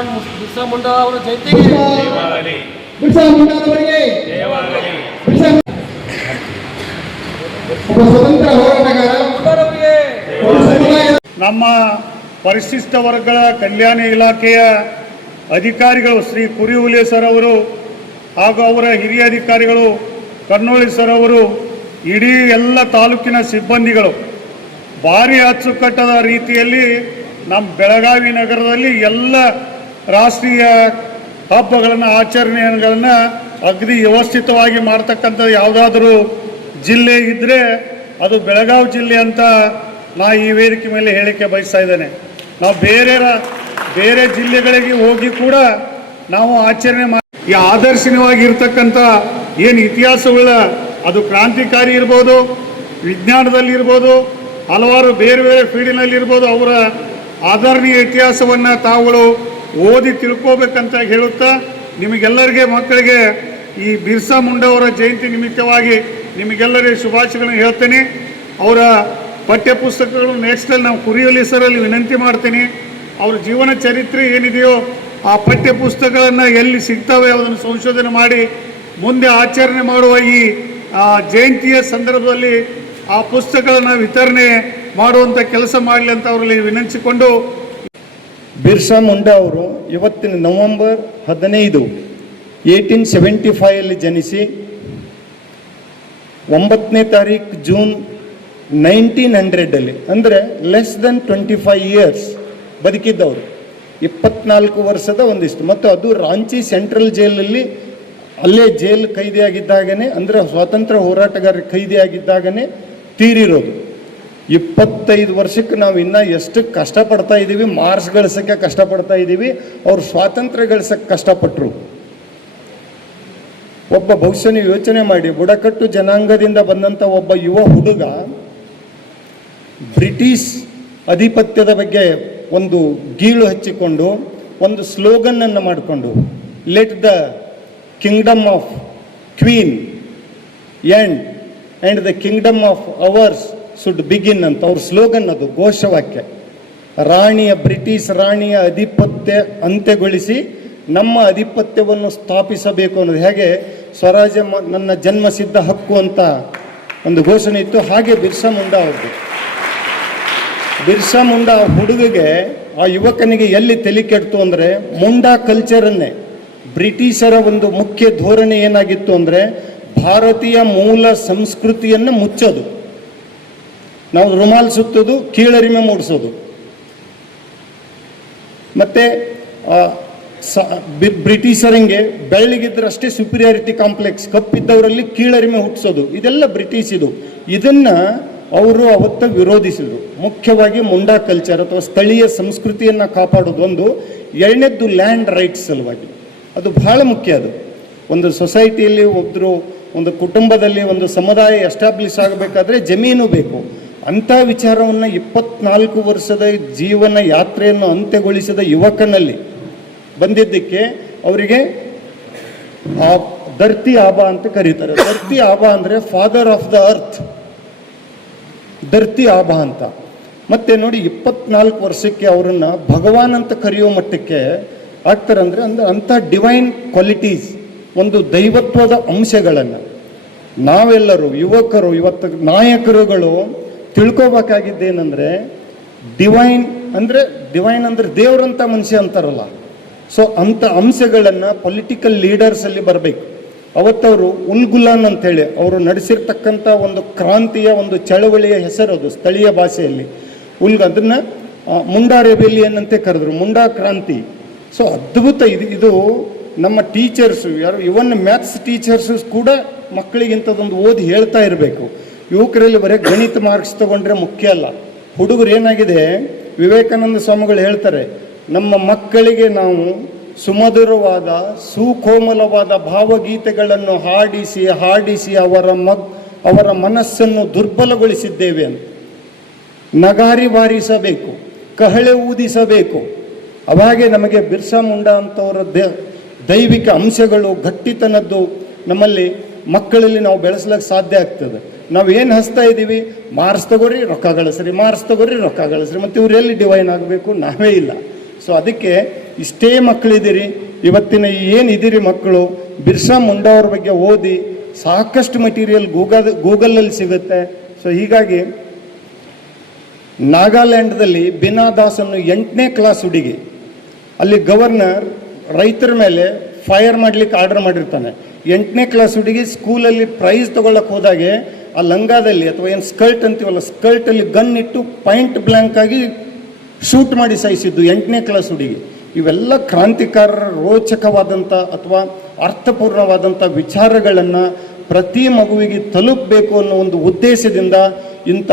ಭಗವಾನ್ ಬಿರ್ಸಾ ಮುಂಡಾ ಅವರ ಜಯಂತಿಗೆ. ಬಿರ್ಸಾ ಮುಂಡಾ ಅವರಿಗೆ. ಸ್ವತಂತ್ರ ಹೋರಾಟಗಾರ. ನಮ್ಮ ಪರಿಶಿಷ್ಟ ವರ್ಗಗಳ ಕಲ್ಯಾಣ ಇಲಾಖೆಯ ಅಧಿಕಾರಿಗಳು ಶ್ರೀ ಕುರಿಹುಲಿ ಸರ್ ಅವರು ಹಾಗೂ ಅವರ ಹಿರಿಯ ಅಧಿಕಾರಿಗಳು ಕರ್ನೋಳಿ ಸರ್ ಅವರು ಇಡೀ ಎಲ್ಲ ತಾಲೂಕಿನ ಸಿಬ್ಬಂದಿಗಳು ಭಾರಿ ಅಚ್ಚುಕಟ್ಟದ ರೀತಿಯಲ್ಲಿ ನಮ್ಮ ಬೆಳಗಾವಿ ನಗರದಲ್ಲಿ ಎಲ್ಲ ರಾಷ್ಟ್ರೀಯ ಹಬ್ಬಗಳನ್ನು, ಆಚರಣೆಗಳನ್ನು ಅಗ್ದಿ ವ್ಯವಸ್ಥಿತವಾಗಿ ಮಾಡ್ತಕ್ಕಂಥ ಯಾವುದಾದ್ರೂ ಜಿಲ್ಲೆ ಇದ್ದರೆ ಅದು ಬೆಳಗಾವಿ ಜಿಲ್ಲೆ ಅಂತ ನಾ ಈ ವೇದಿಕೆ ಮೇಲೆ ಹೇಳಿಕೆ ಬಯಸ್ತಾ ಇದ್ದೇನೆ. ನಾವು ಬೇರೆ ಬೇರೆ ಜಿಲ್ಲೆಗಳಿಗೆ ಹೋಗಿ ಕೂಡ ನಾವು ಆಚರಣೆ ಮಾಡಿ ಈ ಆದರ್ಶನವಾಗಿರ್ತಕ್ಕಂಥ ಏನು ಇತಿಹಾಸವುಳ್ಳ, ಅದು ಕ್ರಾಂತಿಕಾರಿ ಇರ್ಬೋದು, ವಿಜ್ಞಾನದಲ್ಲಿ ಇರ್ಬೋದು, ಹಲವಾರು ಬೇರೆ ಬೇರೆ ಫೀಲ್ಡಿನಲ್ಲಿರ್ಬೋದು ಅವರ ಆಧರಣೀಯ ಇತಿಹಾಸವನ್ನು ತಾವುಗಳು ಓದಿ ತಿಳ್ಕೋಬೇಕಂತ ಹೇಳುತ್ತಾ ನಿಮಗೆಲ್ಲರಿಗೆ ಮಕ್ಕಳಿಗೆ ಈ ಬಿರ್ಸಾ ಮುಂಡವರ ಜಯಂತಿ ನಿಮಿತ್ತವಾಗಿ ನಿಮಗೆಲ್ಲರಿಗೆ ಶುಭಾಶಯಗಳನ್ನು ಹೇಳ್ತೇನೆ. ಅವರ ಪಠ್ಯ ಪುಸ್ತಕಗಳು ನೆಕ್ಸ್ಟಲ್ಲಿ ನಾವು ಕುರಿಯಲಿ ಸರಲ್ಲಿ ವಿನಂತಿ ಮಾಡ್ತೀನಿ. ಅವ್ರ ಜೀವನ ಚರಿತ್ರೆ ಏನಿದೆಯೋ ಆ ಪಠ್ಯ ಪುಸ್ತಕಗಳನ್ನು ಎಲ್ಲಿ ಸಿಗ್ತವೆ ಅದನ್ನು ಸಂಶೋಧನೆ ಮಾಡಿ ಮುಂದೆ ಆಚರಣೆ ಮಾಡುವ ಈ ಜಯಂತಿಯ ಸಂದರ್ಭದಲ್ಲಿ ಆ ಪುಸ್ತಕಗಳನ್ನು ವಿತರಣೆ ಮಾಡುವಂಥ ಕೆಲಸ ಮಾಡಲಿ ಅಂತ ಅವರಲ್ಲಿ ವಿನಂತಿಸಿಕೊಂಡು ಬಿರ್ಸಾ ಮುಂಡಾ ಅವರು ಇವತ್ತಿನ ನವೆಂಬರ್ ಹದಿನೈದು ಏಯ್ಟೀನ್ ಸೆವೆಂಟಿ ಫೈವಲ್ಲಿ ಜನಿಸಿ, ಒಂಬತ್ತನೇ ತಾರೀಕು ಜೂನ್ ನೈನ್ಟೀನ್ ಹಂಡ್ರೆಡಲ್ಲಿ ಅಂದರೆ less than twenty five years ಬದುಕಿದ್ದವರು. ಇಪ್ಪತ್ನಾಲ್ಕು ವರ್ಷದ ಒಂದಿಷ್ಟು. ಮತ್ತು ಅದು ರಾಂಚಿ ಸೆಂಟ್ರಲ್ ಜೈಲಲ್ಲಿ ಅಲ್ಲೇ ಜೈಲ್ ಖೈದಿಯಾಗಿದ್ದಾಗನೇ, ಅಂದರೆ ಸ್ವಾತಂತ್ರ್ಯ ಹೋರಾಟಗಾರ ಖೈದಿಯಾಗಿದ್ದಾಗನೇ ತೀರಿರೋದು. ಇಪ್ಪತ್ತೈದು ವರ್ಷಕ್ಕೆ ನಾವು ಇನ್ನೂ ಎಷ್ಟು ಕಷ್ಟಪಡ್ತಾ ಇದ್ದೀವಿ ಮಾರ್ಕ್ಸ್ ಗಳಿಸೋಕ್ಕೆ ಕಷ್ಟಪಡ್ತಾ ಇದ್ದೀವಿ ಅವ್ರು ಸ್ವಾತಂತ್ರ್ಯ ಗಳಿಸೋಕ್ಕೆ ಕಷ್ಟಪಟ್ಟರು ಒಬ್ಬ ಬಹುಶಃ ಯೋಚನೆ ಮಾಡಿ, ಬುಡಕಟ್ಟು ಜನಾಂಗದಿಂದ ಬಂದಂಥ ಒಬ್ಬ ಯುವ ಹುಡುಗ ಬ್ರಿಟಿಷ್ ಅಧಿಪತ್ಯದ ಬಗ್ಗೆ ಒಂದು ಗೀಳು ಹಚ್ಚಿಕೊಂಡು, ಒಂದು ಸ್ಲೋಗನ್ ಅನ್ನು ಮಾಡಿಕೊಂಡು let the kingdom of queen end and the kingdom of ours should begin ಅಂತ ಅವ್ರ ಸ್ಲೋಗನ್ ಅದು, ಘೋಷವಾಕ್ಯ. ರಾಣಿಯ ಬ್ರಿಟಿಷ್ ರಾಣಿಯ ಅಧಿಪತ್ಯ ಅಂತ್ಯಗೊಳಿಸಿ ನಮ್ಮ ಅಧಿಪತ್ಯವನ್ನು ಸ್ಥಾಪಿಸಬೇಕು ಅನ್ನೋದು. ಹೇಗೆ? ಸ್ವರಾಜ್ಯ ನನ್ನ ಜನ್ಮ ಜನ್ಮಸಿದ್ಧ ಹಕ್ಕು ಅಂತ ಒಂದು ಘೋಷಣೆ ಇತ್ತು. ಹಾಗೆ ಬಿರ್ಸಾ ಮುಂಡಾ ಅವ್ರದ್ದು. ಬಿರ್ಸಾ ಮುಂಡಾ ಹುಡುಗಗೆ, ಆ ಯುವಕನಿಗೆ ಎಲ್ಲಿ ತಲೆ ಕೆಡ್ತು ಅಂದರೆ ಮುಂಡಾ ಕಲ್ಚರನ್ನೇ ಬ್ರಿಟಿಷರ ಒಂದು ಮುಖ್ಯ ಧೋರಣೆ ಏನಾಗಿತ್ತು ಅಂದರೆ ಭಾರತೀಯ ಮೂಲ ಸಂಸ್ಕೃತಿಯನ್ನು ಮುಚ್ಚೋದು. ನಾವು ರುಮಾಲ್ ಸುತ್ತೋದು, ಕೀಳರಿಮೆ ಮೂಡಿಸೋದು. ಮತ್ತೆ ಸ- ಬ್ರಿಟಿಷರಂಗೆ ಬೆಳ್ಳಗಿದ್ರಷ್ಟೇ ಸುಪೀರಿಯಾರಿಟಿ ಕಾಂಪ್ಲೆಕ್ಸ್ ಕಪ್ಪಿದ್ದವರಲ್ಲಿ ಕೀಳರಿಮೆ ಹುಟ್ಟಿಸೋದು. ಇದೆಲ್ಲ ಬ್ರಿಟಿಷ್ ಇದು. ಇದನ್ನ ಅವರು ಅವತ್ತ ವಿರೋಧಿಸಿದರು. ಮುಖ್ಯವಾಗಿ ಮುಂಡಾ ಕಲ್ಚರ್ ಅಥವಾ ಸ್ಥಳೀಯ ಸಂಸ್ಕೃತಿಯನ್ನು ಕಾಪಾಡೋದು ಒಂದು ಎರಡನೇದ್ದು ಲ್ಯಾಂಡ್ ರೈಟ್ಸ್ ಸಲುವಾಗಿ. ಅದು ಬಹಳ ಮುಖ್ಯ ಅದು. ಒಂದು ಸೊಸೈಟಿಯಲ್ಲಿ ಒಬ್ಬರು ಒಂದು ಕುಟುಂಬದಲ್ಲಿ ಒಂದು ಸಮುದಾಯ ಎಸ್ಟಾಬ್ಲಿಷ್ ಆಗಬೇಕಾದ್ರೆ ಜಮೀನು ಬೇಕು. ಅಂಥ ವಿಚಾರವನ್ನು ಇಪ್ಪತ್ನಾಲ್ಕು ವರ್ಷದ ಜೀವನ ಯಾತ್ರೆಯನ್ನು ಅಂತ್ಯಗೊಳಿಸಿದ ಯುವಕನಲ್ಲಿ ಬಂದಿದ್ದಕ್ಕೆ ಅವರಿಗೆ ಆ ಧರ್ತಿ ಆಬಾ ಅಂತ ಕರೀತಾರೆ. ಧರ್ತಿ ಆಬಾ ಅಂದರೆ father of the earth Dharti Aaba ಅಂತ. ಮತ್ತೆ ನೋಡಿ ಇಪ್ಪತ್ನಾಲ್ಕು ವರ್ಷಕ್ಕೆ ಅವರನ್ನ ಭಗವಾನ್ ಅಂತ ಕರೆಯೋ ಮಟ್ಟಕ್ಕೆ ಆಗ್ತಾರೆ ಅಂದರೆ ಅಂದ್ರೆ ಅಂಥ ಡಿವೈನ್ ಕ್ವಾಲಿಟೀಸ್ ಒಂದು ದೈವತ್ವದ ಅಂಶಗಳನ್ನು ನಾವೆಲ್ಲರೂ ಯುವಕರು, ಇವತ್ತು ನಾಯಕರುಗಳು ತಿಳ್ಕೊಬೇಕಾಗಿದ್ದೇನೆಂದರೆ ಡಿವೈನ್ ಅಂದರೆ ಡಿವೈನ್ ಅಂದರೆ ದೇವರಂಥ ಮನುಷ್ಯ ಅಂತಾರಲ್ಲ. ಸೊ ಅಂಥ ಅಂಶಗಳನ್ನು ಪೊಲಿಟಿಕಲ್ ಲೀಡರ್ಸಲ್ಲಿ ಬರಬೇಕು. ಅವತ್ತವರು ಉಲ್ಗುಲಾನ್ ಅಂತೇಳಿ, ಅವರು ನಡೆಸಿರ್ತಕ್ಕಂಥ ಒಂದು ಕ್ರಾಂತಿಯ ಒಂದು ಚಳವಳಿಯ ಹೆಸರು ಅದು, ಸ್ಥಳೀಯ ಭಾಷೆಯಲ್ಲಿ. ಉಲ್ಗ ಅದನ್ನು ಮುಂಡಾ ರೆಬೆಲಿಯನ್ ಅಂತ ಕರೆದ್ರು, ಮುಂಡಾ ಕ್ರಾಂತಿ. ಸೊ ಅದ್ಭುತ ಇದು ಇದು ನಮ್ಮ ಟೀಚರ್ಸು ಯಾರು ಇವನ್ ಮ್ಯಾಥ್ಸ್ ಟೀಚರ್ಸ್ ಕೂಡ ಮಕ್ಕಳಿಗೆ ಇಂಥದ್ದೊಂದು ಓದಿ ಹೇಳ್ತಾ ಇರಬೇಕು. ಯುವಕರಲ್ಲಿ ಬರೀ ಗಣಿತ ಮಾರ್ಕ್ಸ್ ತಗೊಂಡ್ರೆ ಮುಖ್ಯ ಅಲ್ಲ. ಹುಡುಗರು ಏನಾಗಿದೆ? ವಿವೇಕಾನಂದ ಸ್ವಾಮಿಗಳು ಹೇಳ್ತಾರೆ, ನಮ್ಮ ಮಕ್ಕಳಿಗೆ ನಾವು ಸುಮಧುರವಾದ, ಸುಕೋಮಲವಾದ ಭಾವಗೀತೆಗಳನ್ನು ಹಾಡಿಸಿ ಹಾಡಿಸಿ ಅವರ ಮಗ್, ಅವರ ಮನಸ್ಸನ್ನು ದುರ್ಬಲಗೊಳಿಸಿದ್ದೇವೆ ಅಂತ. ನಗಾರಿ ಬಾರಿಸಬೇಕು, ಕಹಳೆ ಊದಿಸಬೇಕು. ಅವಾಗೆ ನಮಗೆ ಬಿರ್ಸಾ ಮುಂಡಾ ಅಂತವರ ದೈವಿಕ ಅಂಶಗಳು, ಗಟ್ಟಿತನದ್ದು ನಮ್ಮಲ್ಲಿ ಮಕ್ಕಳಲ್ಲಿ ನಾವು ಬೆಳೆಸ್ಲಿಕ್ಕೆ ಸಾಧ್ಯ ಆಗ್ತದೆ. ನಾವು ಏನು ಹಚ್ತಾ ಇದ್ದೀವಿ ಮಾರ್ಸ್ ತಗೋರಿ ರೊಕ್ಕ ಗಳಿಸ್ರಿ. ಮಾರ್ಸ್ ತಗೋರಿ ರೊಕ್ಕ ಗಳಿಸ್ರಿ. ಮತ್ತು ಇವ್ರು ಎಲ್ಲಿ ಡಿವೈನ್ ಆಗಬೇಕು? ನಾವೇ ಇಲ್ಲ. ಸೊ ಅದಕ್ಕೆ ಇಷ್ಟೇ ಮಕ್ಕಳಿದ್ದೀರಿ. ಇವತ್ತಿನ ಏನಿದ್ದೀರಿ ಮಕ್ಕಳು? ಬಿರ್ಸಾ ಮುಂಡಾ ಅವ್ರ ಬಗ್ಗೆ ಓದಿ ಸಾಕಷ್ಟು ಮಟೀರಿಯಲ್ ಗೂಗಲ್, ಗೂಗಲಲ್ಲಿ ಸಿಗುತ್ತೆ. ಸೊ ಹೀಗಾಗಿ ನಾಗಾಲ್ಯಾಂಡ್ದಲ್ಲಿ ಬಿನಾ ದಾಸನ್ನು ಎಂಟನೇ ಕ್ಲಾಸ್ ಹುಡುಗಿ. ಅಲ್ಲಿ ಗವರ್ನರ್ ರೈತರ ಮೇಲೆ ಫೈರ್ ಮಾಡಲಿಕ್ಕೆ ಆರ್ಡರ್ ಮಾಡಿರ್ತಾನೆ. ಎಂಟನೇ ಕ್ಲಾಸ್ ಹುಡುಗಿ ಸ್ಕೂಲಲ್ಲಿ ಪ್ರೈಸ್ ತಗೊಳ್ಳಕ್ಕೆ ಹೋದಾಗೆ ಆ ಲಂಗಾದಲ್ಲಿ ಅಥವಾ ಏನು ಸ್ಕರ್ಟ್ ಅಂತೀವಲ್ಲ, ಸ್ಕರ್ಟಲ್ಲಿ ಗನ್ ಇಟ್ಟು ಪಾಯಿಂಟ್ ಬ್ಲ್ಯಾಂಕ್ ಆಗಿ ಶೂಟ್ ಮಾಡಿ ಸಾಯಿಸಿದ್ದು ಎಂಟನೇ ಕ್ಲಾಸ್ ಹುಡುಗಿ. ಇವೆಲ್ಲ ಕ್ರಾಂತಿಕಾರರ ರೋಚಕವಾದಂಥ ಅಥವಾ ಅರ್ಥಪೂರ್ಣವಾದಂಥ ವಿಚಾರಗಳನ್ನು ಪ್ರತಿ ಮಗುವಿಗೆ ತಲುಪಬೇಕು ಅನ್ನೋ ಒಂದು ಉದ್ದೇಶದಿಂದ ಇಂಥ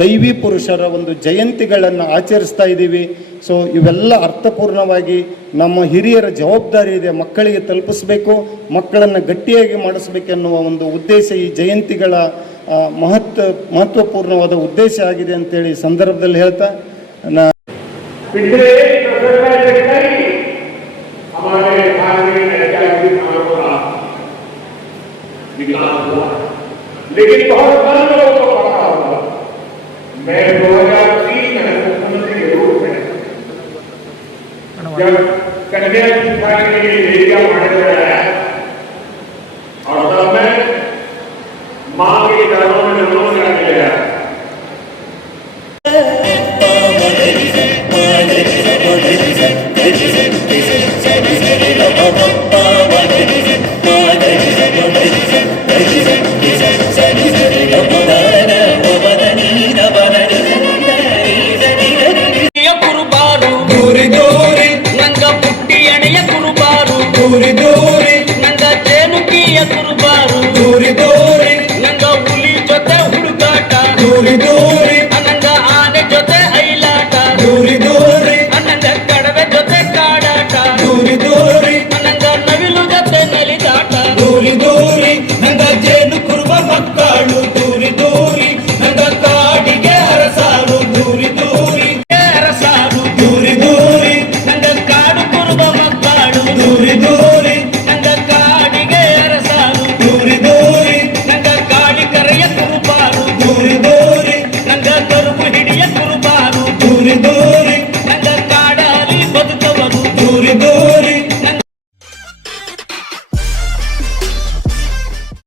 ದೈವಿ ಪುರುಷರ ಒಂದು ಜಯಂತಿಗಳನ್ನು ಆಚರಿಸ್ತಾ ಇದ್ದೀವಿ. ಸೊ ಇವೆಲ್ಲ ಅರ್ಥಪೂರ್ಣವಾಗಿ ನಮ್ಮ ಹಿರಿಯರ ಜವಾಬ್ದಾರಿ ಇದೆ. ಮಕ್ಕಳಿಗೆ ತಲುಪಿಸ್ಬೇಕು, ಮಕ್ಕಳನ್ನು ಗಟ್ಟಿಯಾಗಿ ಮಾಡಿಸ್ಬೇಕೆನ್ನುವ ಒಂದು ಉದ್ದೇಶ ಈ ಜಯಂತಿಗಳ ಮಹತ್ವ ಮಹತ್ವಪೂರ್ಣವಾದ ಉದ್ದೇಶ ಆಗಿದೆ ಅಂತೇಳಿ ಸಂದರ್ಭದಲ್ಲಿ ಹೇಳ್ತಾ ನಾ कन्या Muridor